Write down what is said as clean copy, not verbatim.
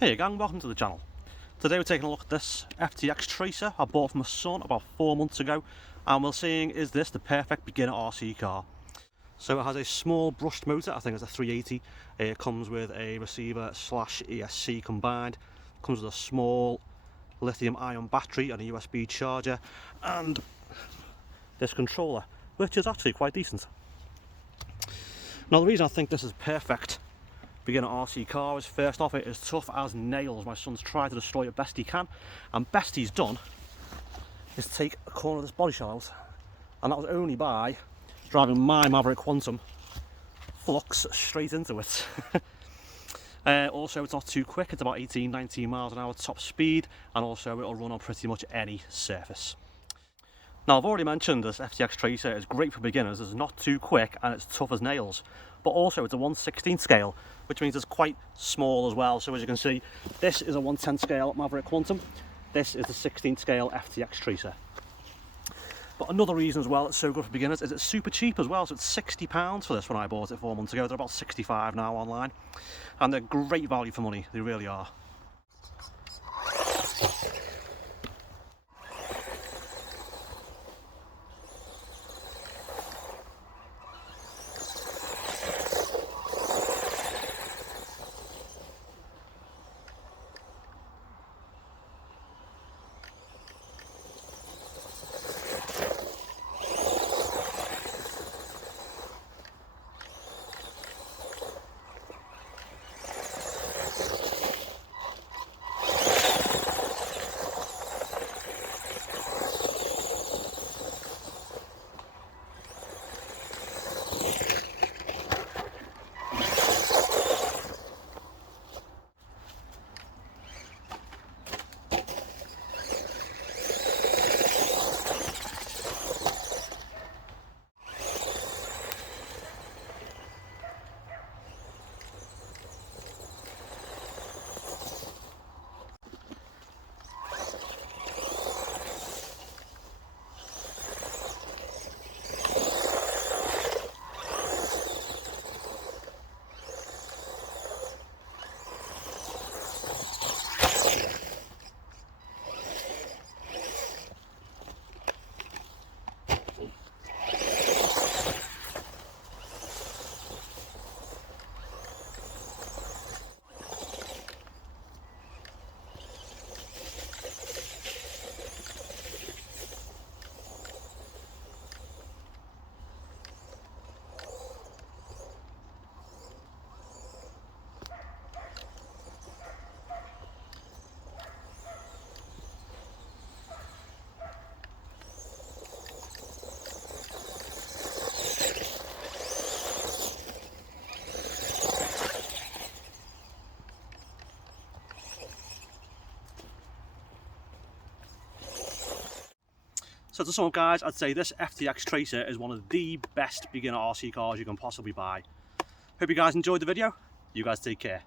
Hey gang, welcome to the channel. Today we're taking a look at this FTX Tracer I bought from my son about 4 months ago, and we're seeing, is this the perfect beginner RC car? So it has a small brushed motor, I think it's a 380. It comes with a receiver slash ESC combined, comes with a small lithium ion battery and a USB charger, and this controller, which is actually quite decent. Now the reason I think this is perfect beginner RC car is, first off, it is tough as nails. My son's tried to destroy it best he can, and best he's done is take a corner of this body shell out, and that was only by driving my Maverick Quantum Flux straight into it. Also, it's not too quick, it's about 18-19 miles an hour top speed, and also it'll run on pretty much any surface. Now, I've already mentioned this FTX Tracer is great for beginners. It's not too quick and it's tough as nails, but also it's a 1/16 scale, which means it's quite small as well. So as you can see, this is a 1/10 scale Maverick Quantum, this is the 16th scale FTX Tracer. But another reason as well it's so good for beginners is it's super cheap as well. So it's £60 for this when I bought it 4 months ago. They're about 65 now online, and they're great value for money, they really are. So to sum up, guys, I'd say this FTX Tracer is one of the best beginner RC cars you can possibly buy. Hope you guys enjoyed the video. You guys take care.